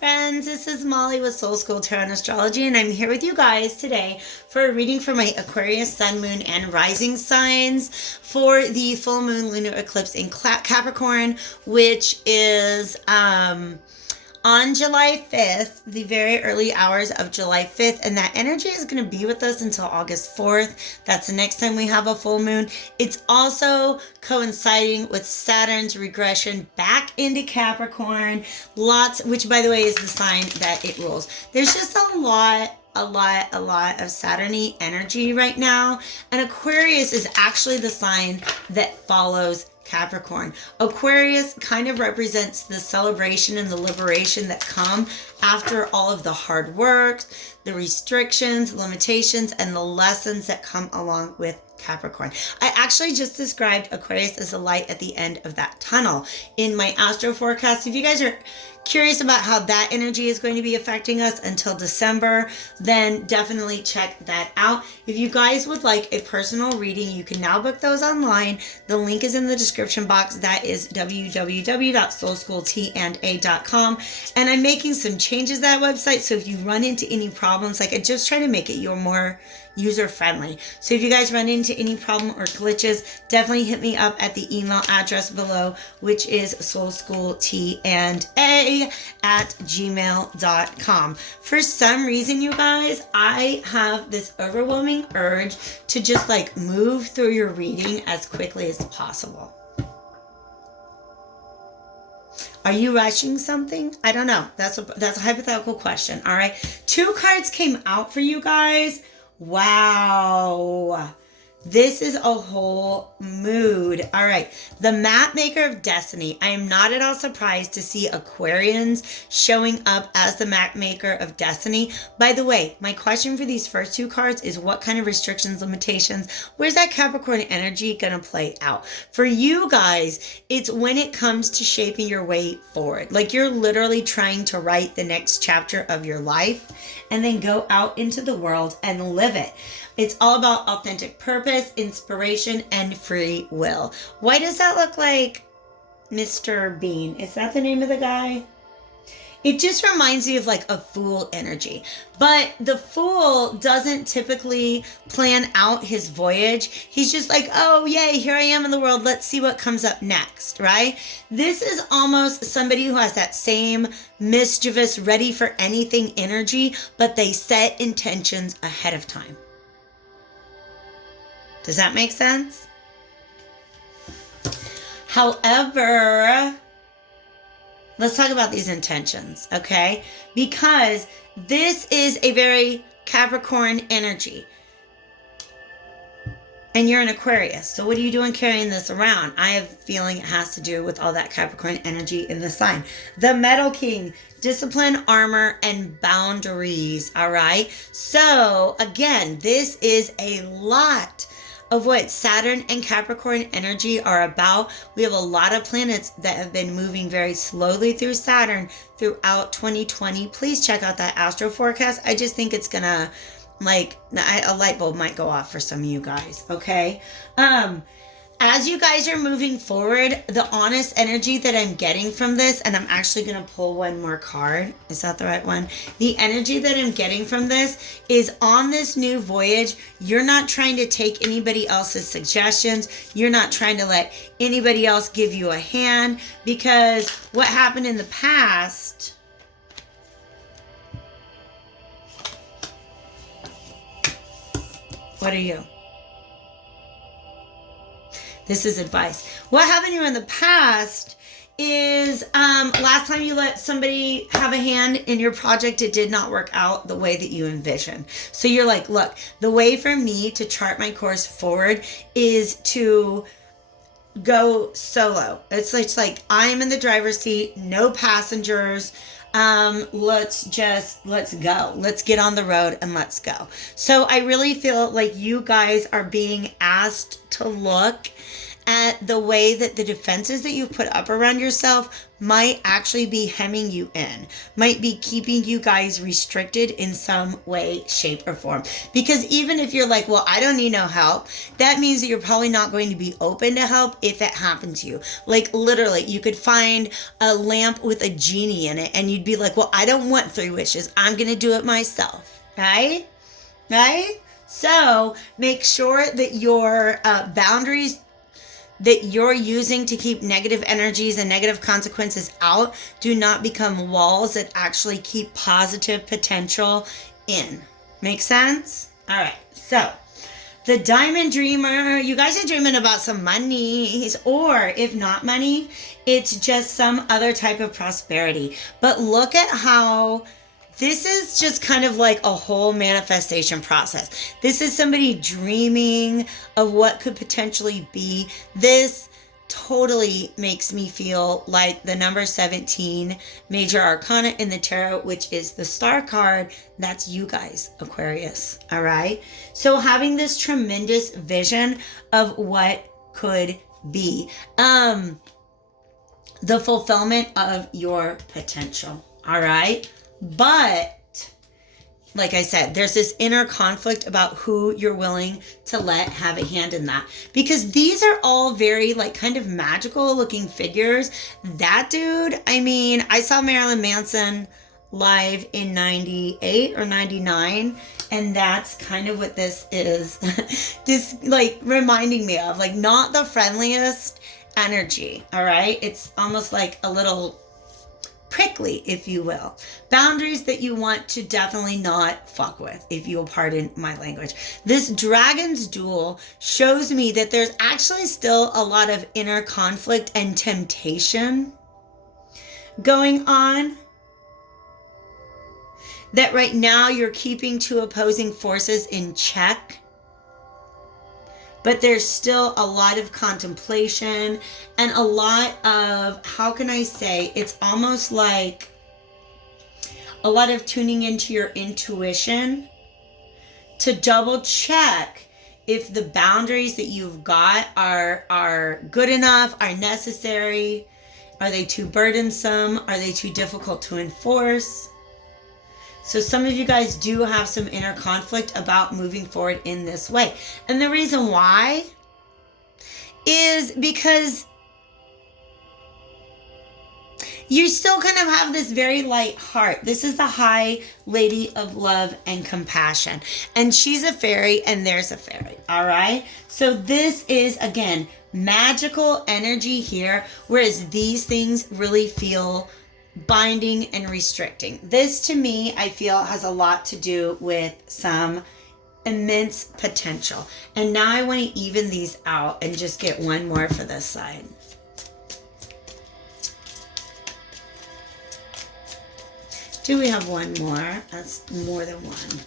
friends, this is Molly with Soul School Tarot and Astrology, and I'm here with you guys today for a reading for my Aquarius, Sun, Moon, and Rising signs for the full moon lunar eclipse in Capricorn, which is on July 5th, the very early hours of July 5th, and that energy is going to be with us until August 4th. That's the next time we have a full moon. It's also coinciding with Saturn's regression back into Capricorn, which by the way is the sign that it rules. There's just a lot of Saturn-y energy right now, and Aquarius is actually the sign that follows Capricorn. Aquarius kind of represents the celebration and the liberation that come after all of the hard work, the restrictions, limitations, and the lessons that come along with Capricorn. I actually just described Aquarius as a light at the end of that tunnel in my astro forecast. If you guys are curious about how that energy is going to be affecting us until December, then definitely check that out. If you guys would like a personal reading, you can now book those online. The link is in the description box. That is www.soulschooltanda.com. And I'm making some changes to that website, so if you run into any problems, like I just try to make it more user-friendly. So if you guys run into any problem or glitches, definitely hit me up at the email address below, which is soulschooltanda@gmail.com. For some reason, you guys, I have this overwhelming urge to just like move through your reading as quickly as possible. Are you rushing something? I don't know. That's a hypothetical question. All right. 2 cards came out for you guys. Wow. This is a whole mood. All right. The map maker of destiny. I am not at all surprised to see Aquarians showing up as the map maker of destiny. By the way, my question for these first 2 cards is what kind of restrictions, limitations, where's that Capricorn energy going to play out? For you guys, it's when it comes to shaping your way forward. Like you're literally trying to write the next chapter of your life and then go out into the world and live it. It's all about authentic purpose, inspiration, and free will. Why does that look like Mr. Bean? Is that the name of the guy? It just reminds me of like a fool energy. But the fool doesn't typically plan out his voyage. He's just like, oh, yay, here I am in the world. Let's see what comes up next, right? This is almost somebody who has that same mischievous, ready for anything energy, but they set intentions ahead of time. Does that make sense? However, let's talk about these intentions, okay? Because this is a very Capricorn energy. And you're an Aquarius. So what are you doing carrying this around? I have a feeling it has to do with all that Capricorn energy in the sign. The Metal King, discipline, armor, and boundaries, all right? So again, this is a lot of what Saturn and Capricorn energy are about. We have a lot of planets that have been moving very slowly through Saturn throughout 2020. Please check out that astro forecast. I just think it's gonna, like, a light bulb might go off for some of you guys, okay? As you guys are moving forward, the honest energy that I'm getting from this, and I'm actually going to pull one more card. Is that the right one? The energy that I'm getting from this is on this new voyage, you're not trying to take anybody else's suggestions. You're not trying to let anybody else give you a hand, because what happened in the past, what are you? This is advice. What happened to you in the past is last time you let somebody have a hand in your project, it did not work out the way that you envisioned. So you're like, look, the way for me to chart my course forward is to go solo. It's like I'm in the driver's seat, no passengers. Let's go. Let's get on the road and let's go. So I really feel like you guys are being asked to look at the way that the defenses that you've put up around yourself might actually be hemming you in, might be keeping you guys restricted in some way, shape, or form. Because even if you're like, well, I don't need no help, that means that you're probably not going to be open to help if it happened to you. Like literally, you could find a lamp with a genie in it and you'd be like, well, I don't want 3 wishes. I'm going to do it myself. Right? Right? So make sure that your boundaries that you're using to keep negative energies and negative consequences out do not become walls that actually keep positive potential in. Make sense? All right. So the Diamond Dreamer, you guys are dreaming about some monies, or if not money, it's just some other type of prosperity. But look at how this is just kind of like a whole manifestation process. This is somebody dreaming of what could potentially be. This totally makes me feel like the number 17 major arcana in the tarot, which is the star card. That's you guys, Aquarius. All right. So having this tremendous vision of what could be, the fulfillment of your potential. All right. But like I said, there's this inner conflict about who you're willing to let have a hand in that. Because these are all very like kind of magical looking figures. That dude, I mean, I saw Marilyn Manson live in 98 or 99. And that's kind of what this is. This like reminding me of, like, not the friendliest energy. All right. It's almost like a little prickly, if you will. Boundaries that you want to definitely not fuck with, if you'll pardon my language. This Dragon's Duel shows me that there's actually still a lot of inner conflict and temptation going on. That right now you're keeping 2 opposing forces in check. But there's still a lot of contemplation and a lot of, how can I say, it's almost like a lot of tuning into your intuition to double check if the boundaries that you've got are good enough, are necessary, are they too burdensome, are they too difficult to enforce. So some of you guys do have some inner conflict about moving forward in this way. And the reason why is because you still kind of have this very light heart. This is the High Lady of Love and Compassion. And she's a fairy and there's a fairy. All right. So this is, again, magical energy here. Whereas these things really feel binding and restricting. This to me, I feel, has a lot to do with some immense potential. And now I want to even these out and just get one more for this side. Do we have one more? That's more than one.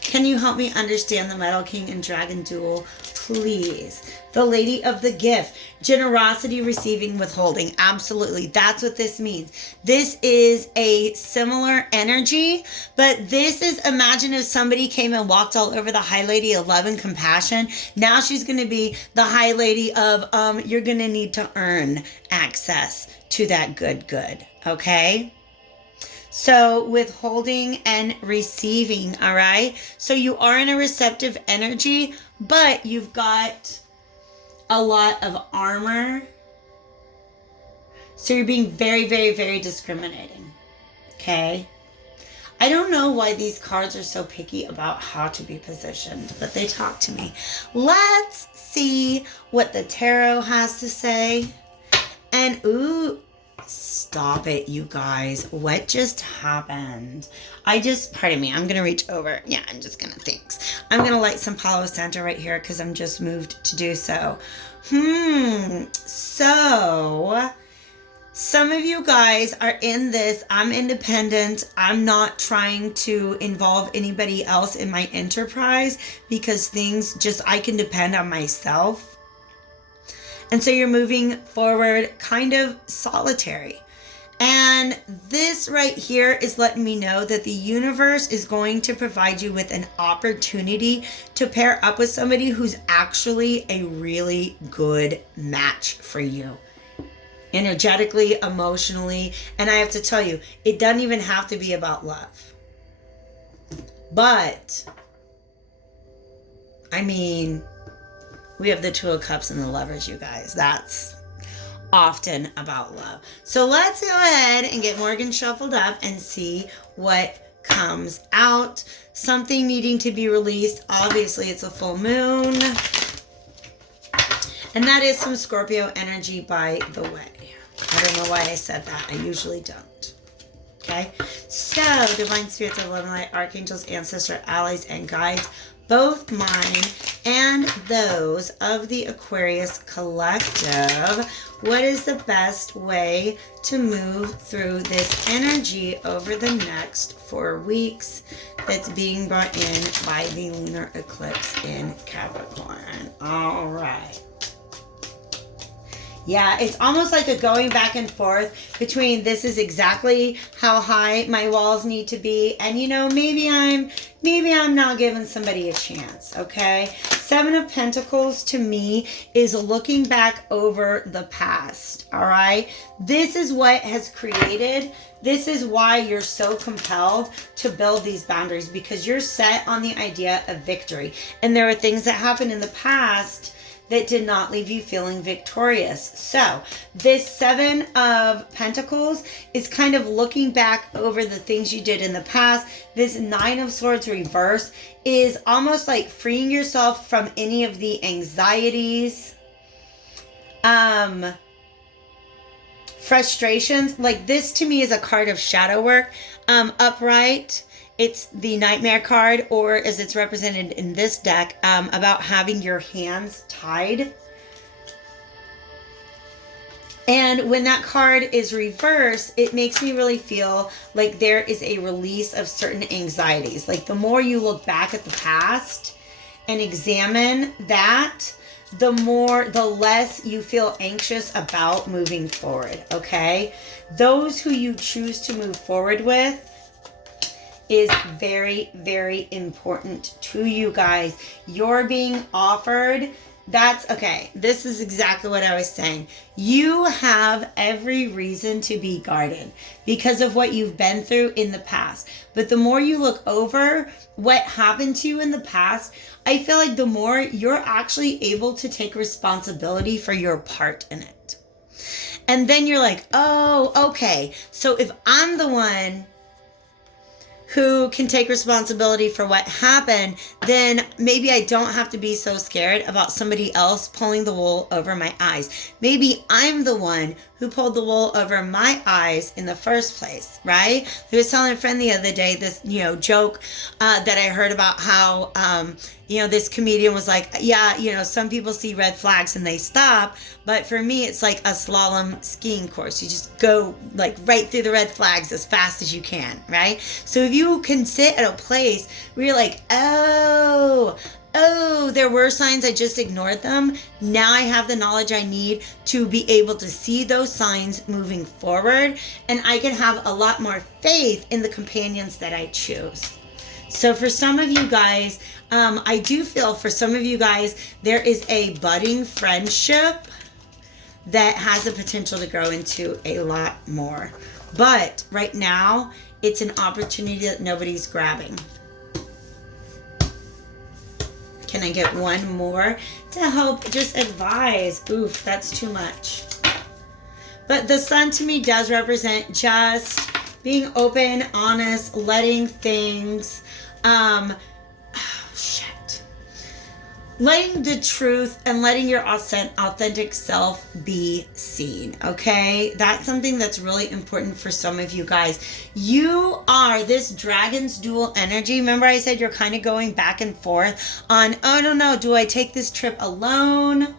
Can you help me understand the Metal King and Dragon Duel, please? The Lady of the Gift. Generosity, receiving, withholding. Absolutely. That's what this means. This is a similar energy, but this is, imagine if somebody came and walked all over the High Lady of Love and Compassion. Now she's going to be the High Lady of, you're going to need to earn access to that good. Okay? So withholding and receiving, all right? So you are in a receptive energy, but you've got a lot of armor. So you're being very, very, very discriminating, okay? I don't know why these cards are so picky about how to be positioned, but they talk to me. Let's see what the tarot has to say. And ooh, stop it, you guys. What just happened? Pardon me, I'm going to reach over. Yeah, I'm just going to, thanks. I'm going to light some Palo Santo right here because I'm just moved to do so. So, some of you guys are in this. I'm independent. I'm not trying to involve anybody else in my enterprise because I can depend on myself. And so you're moving forward kind of solitary. And this right here is letting me know that the universe is going to provide you with an opportunity to pair up with somebody who's actually a really good match for you. Energetically, emotionally. And I have to tell you, it doesn't even have to be about love. But, I mean, we have the Two of Cups and the Lovers, you guys. That's often about love. So let's go ahead and get Morgan shuffled up and see what comes out. Something needing to be released. Obviously, it's a full moon. And that is some Scorpio energy, by the way. I don't know why I said that. I usually don't. Okay? So, Divine Spirits of Love and Light, Archangels, Ancestor, Allies, and Guides, both mine and those of the Aquarius Collective, what is the best way to move through this energy over the next 4 weeks that's being brought in by the lunar eclipse in Capricorn? All right. Yeah, it's almost like a going back and forth between this is exactly how high my walls need to be, and you know, maybe I'm not giving somebody a chance, okay? Seven of Pentacles to me is looking back over the past, all right? This is what has created, this is why you're so compelled to build these boundaries, because you're set on the idea of victory. And there are things that happened in the past that did not leave you feeling victorious. So this Seven of Pentacles is kind of looking back over the things you did in the past. This Nine of Swords reverse is almost like freeing yourself from any of the anxieties, frustrations. Like this to me is a card of shadow work. Upright, it's the Nightmare card, or as it's represented in this deck, about having your hands tied. And when that card is reversed, it makes me really feel like there is a release of certain anxieties. Like the more you look back at the past and examine that, the less you feel anxious about moving forward, okay? Those who you choose to move forward with is very, very important to you guys. You're being offered, that's okay. This is exactly what I was saying. You have every reason to be guarded because of what you've been through in the past. But the more you look over what happened to you in the past, I feel like the more you're actually able to take responsibility for your part in it. And then you're like, oh, okay. So if I'm the one who can take responsibility for what happened, then maybe I don't have to be so scared about somebody else pulling the wool over my eyes. Maybe I'm the one who pulled the wool over my eyes in the first place, right? I was telling a friend the other day this, joke that I heard about how, this comedian was like, yeah, some people see red flags and they stop, but for me, it's like a slalom skiing course. You just go like right through the red flags as fast as you can, right? So if you can sit at a place where you're like, oh, there were signs, I just ignored them. Now I have the knowledge I need to be able to see those signs moving forward, and I can have a lot more faith in the companions that I choose. So for some of you guys, I do feel for some of you guys, there is a budding friendship that has the potential to grow into a lot more. But right now, it's an opportunity that nobody's grabbing. Can I get one more to help just advise? Oof, that's too much. But the sun to me does represent just being open, honest, letting things, letting the truth and letting your authentic self be seen, okay? That's something that's really important for some of you guys. You are this dragon's dual energy. Remember I said you're kind of going back and forth on, I don't know, do I take this trip alone?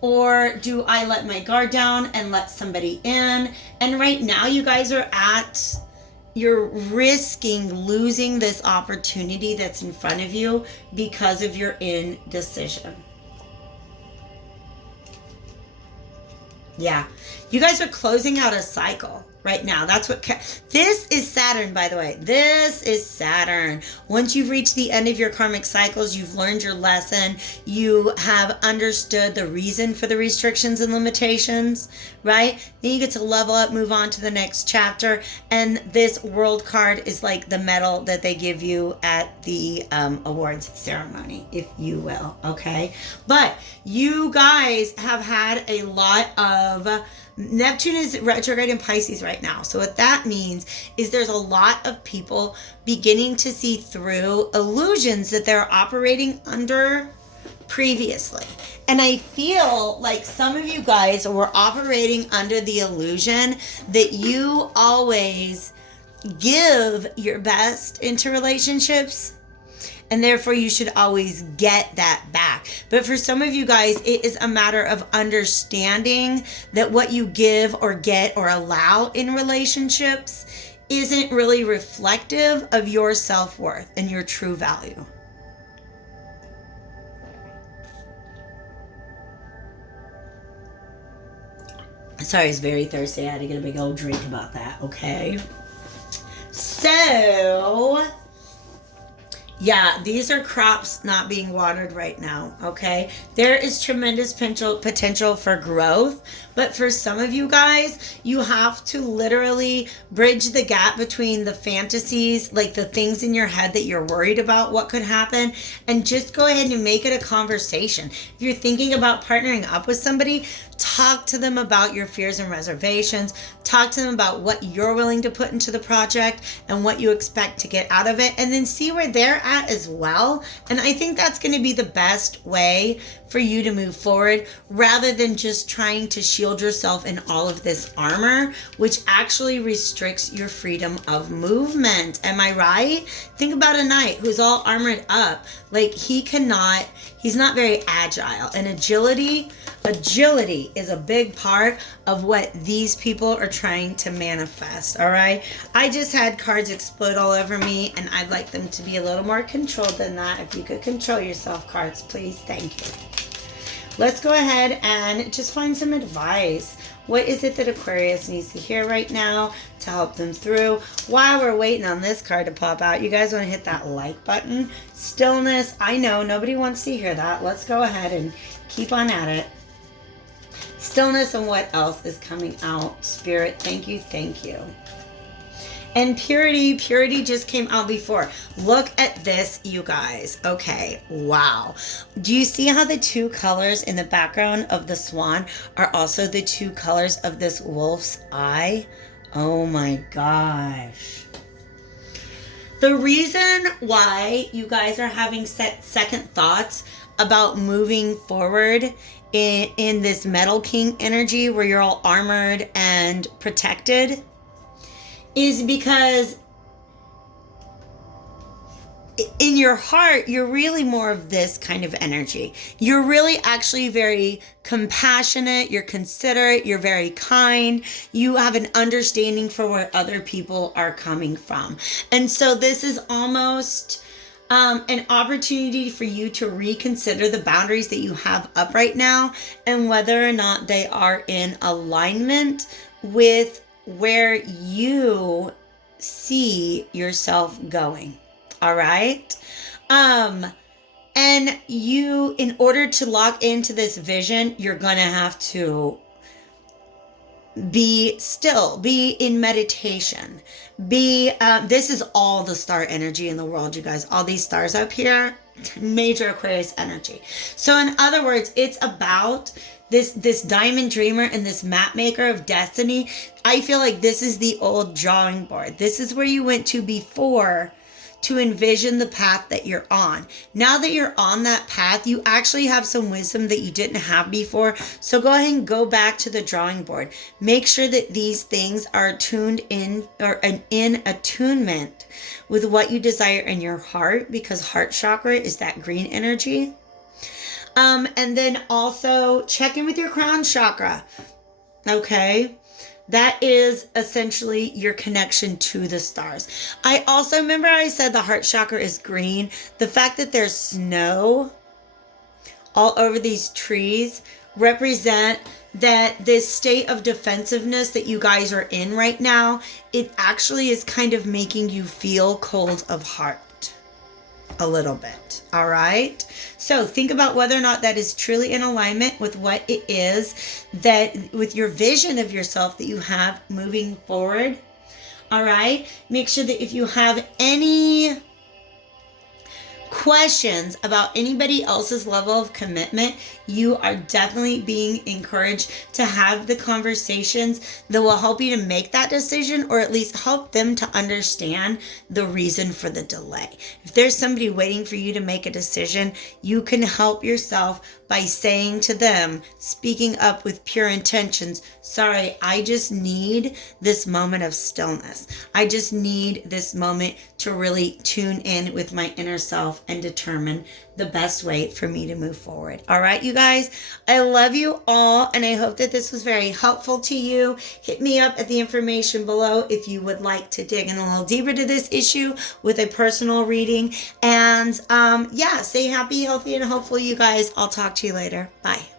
Or do I let my guard down and let somebody in? And right now you guys are you're risking losing this opportunity that's in front of you because of your indecision. Yeah. You guys are closing out a cycle, right now. That's what this is Saturn, by the way. This is Saturn. Once you've reached the end of your karmic cycles, you've learned your lesson, you have understood the reason for the restrictions and limitations, right? Then you get to level up, move on to the next chapter, and this world card is like the medal that they give you at the awards ceremony, if you will, okay? But you guys have had a lot of Neptune is retrograde in Pisces right now. So what that means is there's a lot of people beginning to see through illusions that they're operating under previously. And I feel like some of you guys were operating under the illusion that you always give your best into relationships, and therefore you should always get that back. But for some of you guys, it is a matter of understanding that what you give or get or allow in relationships isn't really reflective of your self-worth and your true value. Sorry, I was very thirsty. I had to get a big old drink about that, okay? So, yeah, these are crops not being watered right now, okay? There is tremendous potential for growth, but for some of you guys, you have to literally bridge the gap between the fantasies, like the things in your head that you're worried about what could happen, and just go ahead and make it a conversation. If you're thinking about partnering up with somebody, talk to them about your fears and reservations. Talk to them about what you're willing to put into the project and what you expect to get out of it, and then see where they're at as well. And I think that's going to be the best way for you to move forward, rather than just trying to shield yourself in all of this armor, which actually restricts your freedom of movement. Am I right? Think about a knight who's all armored up. Like, he's not very agile. And agility is a big part of what these people are trying to manifest, all right? I just had cards explode all over me, and I'd like them to be a little more controlled than that. If you could control yourself, cards, please. Thank you. Let's go ahead and just find some advice. What is it that Aquarius needs to hear right now to help them through? While we're waiting on this card to pop out, you guys want to hit that like button. Stillness. I know nobody wants to hear that. Let's go ahead and keep on at it. Stillness, and what else is coming out? Spirit, thank you, thank you. And purity just came out before. Look at this, you guys. Okay, wow. Do you see how the two colors in the background of the swan are also the two colors of this wolf's eye? Oh my gosh. The reason why you guys are having second thoughts about moving forward in this Metal King energy, where you're all armored and protected, is because in your heart, you're really more of this kind of energy. You're really actually very compassionate, you're considerate, you're very kind, you have an understanding for where other people are coming from. And so this is almost an opportunity for you to reconsider the boundaries that you have up right now, and whether or not they are in alignment with where you see yourself going. All right. And you, in order to lock into this vision, you're going to have to be still, be in meditation, this is all the star energy in the world, you guys. All these stars up here, major Aquarius energy. So in other words, it's about this diamond dreamer and this map maker of destiny. I feel like this is the old drawing board. This is where you went to before to envision the path that you're on. Now that you're on that path, you actually have some wisdom that you didn't have before. So go ahead and go back to the drawing board. Make sure that these things are tuned in, or in attunement with what you desire in your heart, because heart chakra is that green energy. And then also check in with your crown chakra. Okay. That is essentially your connection to the stars. I also remember I said the heart chakra is green. The fact that there's snow all over these trees represent that this state of defensiveness that you guys are in right now, it actually is kind of making you feel cold of heart a little bit. All right. So think about whether or not that is truly in alignment with what it is that, with your vision of yourself that you have moving forward. All right. Make sure that if you have any questions about anybody else's level of commitment, you are definitely being encouraged to have the conversations that will help you to make that decision, or at least help them to understand the reason for the delay. If there's somebody waiting for you to make a decision, you can help yourself by saying to them, speaking up with pure intentions, sorry, I just need this moment of stillness. I just need this moment to really tune in with my inner self and determine the best way for me to move forward. All right, you guys, I love you all, and I hope that this was very helpful to you. Hit me up at the information below if you would like to dig in a little deeper to this issue with a personal reading. And yeah, stay happy, healthy, and hopeful, you guys. I'll talk to you later. Bye.